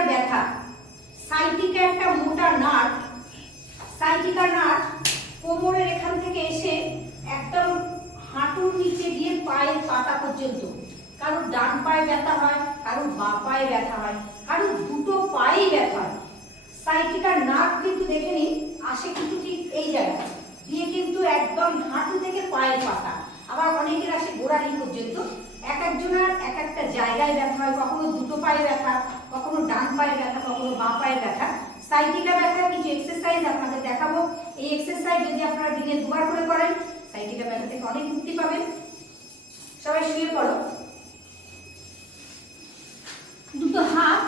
সাইটিকার ব্যথা। সাইটিকা একটা মোটা নাট। সাইটিকার নাট কোমরের এখান থেকে এসে একদম হাঁটুর নিচে গিয়ে পায়ের পাতা পর্যন্ত। কারোর ডান পায়ে ব্যথা হয়, কারোর বা পায়ে ব্যথা হয়, কারোর দুটো পায়েই ব্যথা হয়। সাইটিকার নাট কিন্তু দেখে নিন, আসে কিন্তু ঠিক এই জায়গায়। দিয়ে কিন্তু একদম হাঁটু থেকে পায়ের পাতা। আবার অনেকের আসে গোড়ালি পর্যন্ত এক একজনের এক একটা জায়গায় ব্যথা হয় কখনো দুটো পায়ে ব্যথা কখনো ডান পায়ে ব্যথা কখনো বাঁ পায়ে ব্যথা। সাইটিকা ব্যথার কিছু এক্সারসাইজ আপনাদের দেখাবো। এই এক্সারসাইজ যদি আপনারা দিনে দুবার করে করেন সাইটিকা ব্যথা থেকে অনেক মুক্তি পাবেন। সবাই শুয়ে পড়ো। দুটো হাত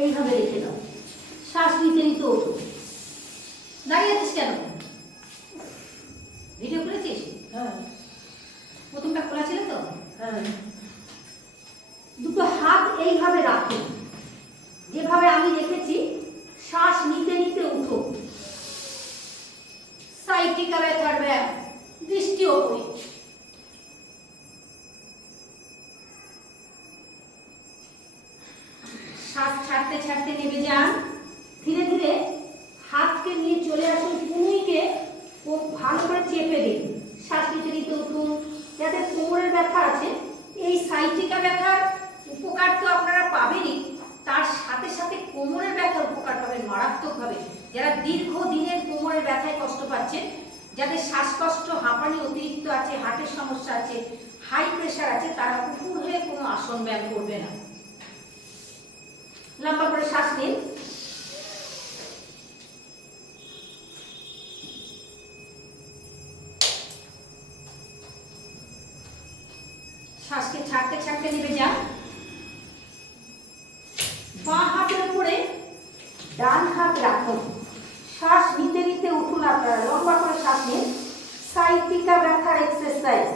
এইভাবে রেখে দাও। শ্বাস নিতে নিতে ওঠো। দাঁড়িয়ে আছিস কেন? ভিডিও করেছিস? হ্যাঁ। প্রথমটা খোলা ছিল তো? হ্যাঁ। দুটো হাত এইভাবে রাখো। যেভাবে আমি রেখেছি শ্বাস নিতে নিতে উঠো। সাইটিকা ব্যথার ব্যায়াম দৃষ্টি ওপরে। শ্বাস ছাড়তে ছাড়তে নেমে যান। ধীরে ধীরে হাতকে নিয়ে চলে আসুন কুনুইকে খুব ভালো করে চেপে দিন। যাদের কোমরের ব্যথা আছে, এই সাইটিকা ব্যথার উপকার তো আপনারা পাবেনই। তার সাথে সাথে কোমরের ব্যথার উপকার পাবেন মারাত্মকভাবে। যারা দীর্ঘ দিনের কোমরের ব্যথায় কষ্ট পাচ্ছেন, যাদের শ্বাসকষ্ট, হাঁপানি অতিরিক্ত আছে, হার্টের সমস্যা আছে, হাই প্রেশার আছে, তারা কুকুর হয়ে কোনো আসন ব্যায়াম করবে না। লম্বা করে শ্বাস নিন। শ্বাসকে ছাড়তে ছাড়তে নেমে যান বাঁ হাতের উপরে, ডান হাত রাখুন। শ্বাস নিতে নিতে উঠুন আপনারা। লম্বা করে শ্বাস নিন। সাইটিকা ব্যথার এক্সারসাইজ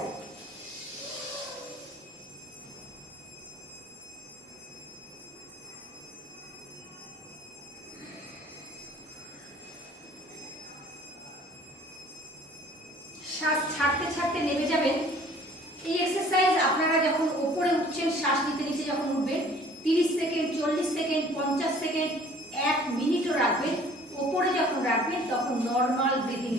শ্বাস ছাড়তে ছাড়তে নেমে যাবেন। যখন ওপরে উঠছেন শ্বাস নিতে নিতে যখন উঠবেন, তিরিশ সেকেন্ড, চল্লিশ সেকেন্ড, পঞ্চাশ সেকেন্ড, এক মিনিটও রাখবেন। ওপরে যখন রাখবেন, তখন নর্মাল ব্রিদিং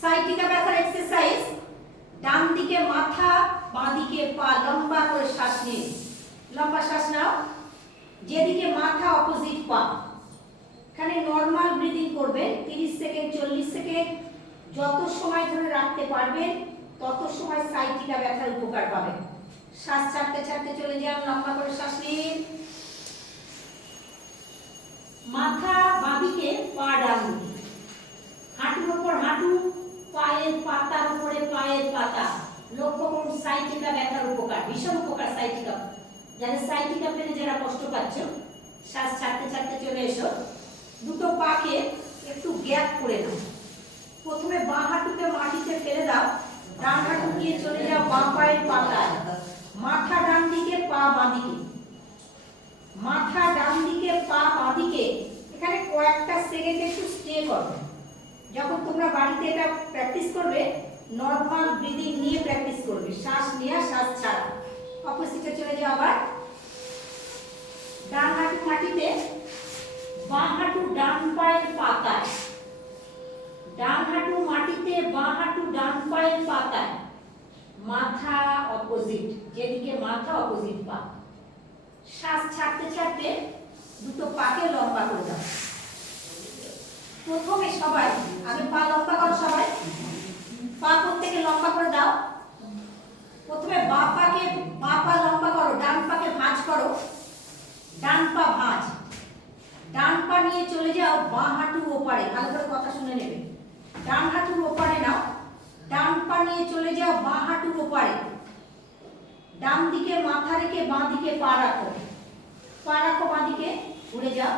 সাইটিকা ব্যথার এক্সারসাইজ ডান দিকে মাথা, বাঁ দিকে পা, লম্বা করে শ্বাস নিন। লম্বা শ্বাস নাও। যেদিকে মাথা অপোজিট পা, এখানে নর্মাল ব্রিদিং করবেন। তিরিশ সেকেন্ড, চল্লিশ সেকেন্ড, যত সময় ধরে রাখতে পারবেন তত সময় সাইটিকা ব্যথার উপকার পাবেন শ্বাস ছাড়তে ছাড়তে চলে যান লম্বা করে শ্বাস নিন। মাথা বাঁদিকে পা দিকে। হাঁটুর ওপর হাঁটু, পায়ের পাতার উপরে পায়ের পাতা। লক্ষ্য করুন সাইটিকা ব্যথার উপকার, ভীষণ উপকার সাইটিকা যাদের সাইটিকা পেলে যারা কষ্ট পাচ্ছ, শ্বাস ছাড়তে ছাড়তে চলে এসো। দুটো পাকে একটু গ্যাপ করে নাও প্রথমে বাঁ হাঁটুকে মাটিতে ফেলে দাও ডান হাঁটু দিয়ে চলে যাও বাঁ পায়ের পাতায় মাথা ডান দিকে পা বাঁ দিকে মাথা ডান দিকে পা বাঁ দিকে এখানে কয়েকটা সেকেন্ড একটু স্টে করো যখন তোমরা বাড়িতে এটা প্র্যাকটিস করবে নর্মাল ব্রিদিং নিয়ে প্র্যাকটিস করবে। শ্বাস নেওয়া শ্বাস ছাড়া। অপোজিটে চলে যাও আবার। ডান হাঁটু মাটিতে, বাঁ হাঁটু ডান পায়ের পাতায়। ডান হাঁটু মাটিতে, বাঁ হাঁটু ডান পায়ের পাতায়। মাথা অপোজিট যেদিকে মাথা অপোজিট পা। শ্বাস ছাড়তে ছাড়তে দুটো পাকে লম্বা করে দাও প্রথমে সবাই আগে পা লম্বা করো সবাই। পা প্রত্যেকে লম্বা করে দাও। প্রথমে বা পাকে বা পা লম্বা করো, ডান পাকে ভাঁজ করো। ডান পা ভাঁজ। ডান পা নিয়ে চলে যাও বাঁ হাঁটু ওপারে, ভালো করে কথা শুনে নেবে। ডান হাঁটুর ওপারে নাও। ডান পা নিয়ে চলে যাও বাঁ হাঁটুর ওপারে। ডান দিকে মাথা রেখে বাঁ দিকে পা রাখো। পা রাখো বাঁ দিকে ঘুরে যাও।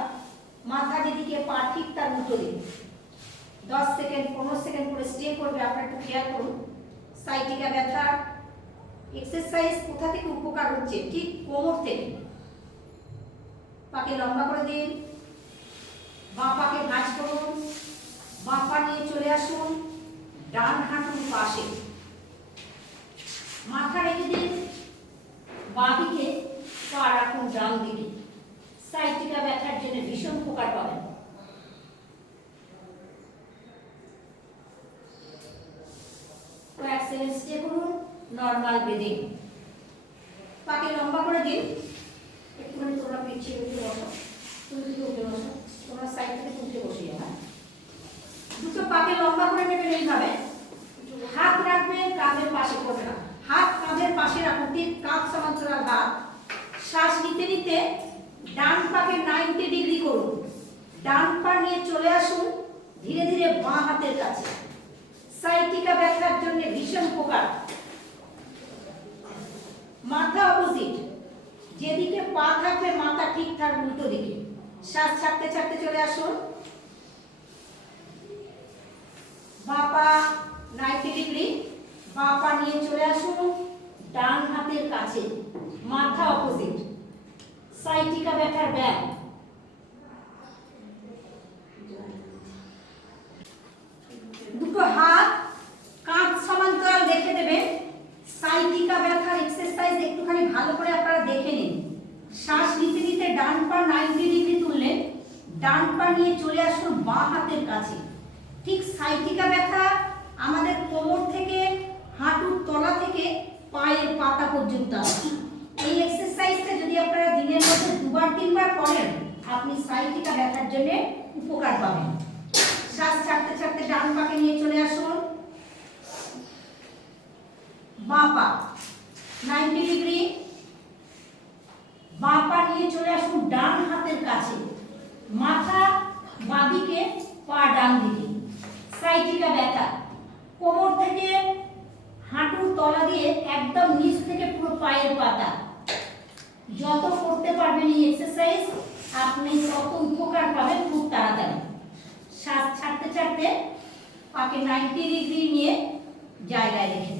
মাথা যেদিকে পা, ঠিক তার উল্টো দিকে। দশ সেকেন্ড, পনেরো সেকেন্ড করে স্টে করবে, আপনারা একটু খেয়াল করুন। সাইটিকা ব্যথা এক্সারসাইজ কোথা থেকে উপকার হচ্ছে? ঠিক কোমর থেকে। পাকে লম্বা করে দিন। বাঁ পাকে ভাঁজ করুন। বাঁ পা নিয়ে চলে আসুন। ডান হাঁটুর পাশে। মাথা রেখে দিন। বাঁ দিকে পা রাখুন, ডান দিকে। সাইটিকা ব্যথার জন্য ভীষণ উপকার পাবেন। কয়েক সেকেন্ড স্টে করুন নর্মাল ব্রিদিং পাকে লম্বা করে দিন। একটুখানি তোমরা পিছিয়ে উঠে বসো। তুমি উঠে বসো। তোমরা সাইড থেকে উঠে বসিয়ে হ্যাঁ দুটো পাকে লম্বা করে নেবেন এইভাবে। হাত রাখবেন, কাঁধের পাশে করবে না। হাত কাঁধের পাশে রাখুন। ঠিক কাঁধ সমান্তরাল হাত। শ্বাস নিতে নিতে ডান পাকে নাইনটি ডিগ্রি করুন। ডান পা নিয়ে চলে আসুন। ধীরে ধীরে বাঁ হাতের কাছে। সাইটিকা ব্যথার জন্য ভীষণ উপকার। মাথা অপোজিট। যেদিকে পা থাকবে মাথা ঠিক থাক উল্টো দিকে। শ্বাস ছাড়তে ছাড়তে চলে আসুন। বাপা নাইনটি ডিগ্রি বাপা নিয়ে চলে আসুন, ডান হাতের কাছে। মাথা অপোজিট। সাইটিকা ব্যথার ব্যায়াম দুটো হাত কাঁধ সমান্তরাল রেখে দেবেন সাইটিকা ব্যথার এক্সারসাইজ একটুখানি ভালো করে আপনারা দেখে নিন শ্বাস নিতে নিতে ডান পা নাইনটি ডিগ্রি তুললেন ডান পা নিয়ে চলে আসুন বাঁ হাতের কাছে। ঠিক সাইটিকা ব্যথা আমাদের কোমর থেকে, হাঁটুর তলা থেকে, পায়ের পাতা পর্যন্ত আসে। এই এক্সারসাইজটা যদি আপনারা দিনের মধ্যে দুবার, তিনবার করেন, আপনি সাইটিকা ব্যথার জন্য উপকার পাবেন। শ্বাস ছাড়তে ছাড়তে ডান পাকে নিয়ে চলে আসুন। বাঁ পা নাইনটি ডিগ্রি বাঁ পা নিয়ে চলে আসুন ডান হাতের কাছে। মাথা বাঁদিকে পা ডান দিকে। সাইটিকা ব্যথা। কোমর থেকে হাঁটুর তলা দিয়ে একদম নিচ থেকে পুরো পায়ের পাতা। যত করতে পারবেন এই এক্সারসাইজ আপনি তত উপকার পাবেন খুব তাড়াতাড়ি। শ্বাস ছাড়তে ছাড়তে পাকে নাইনটি ডিগ্রি নিয়ে জায়গায় রেখে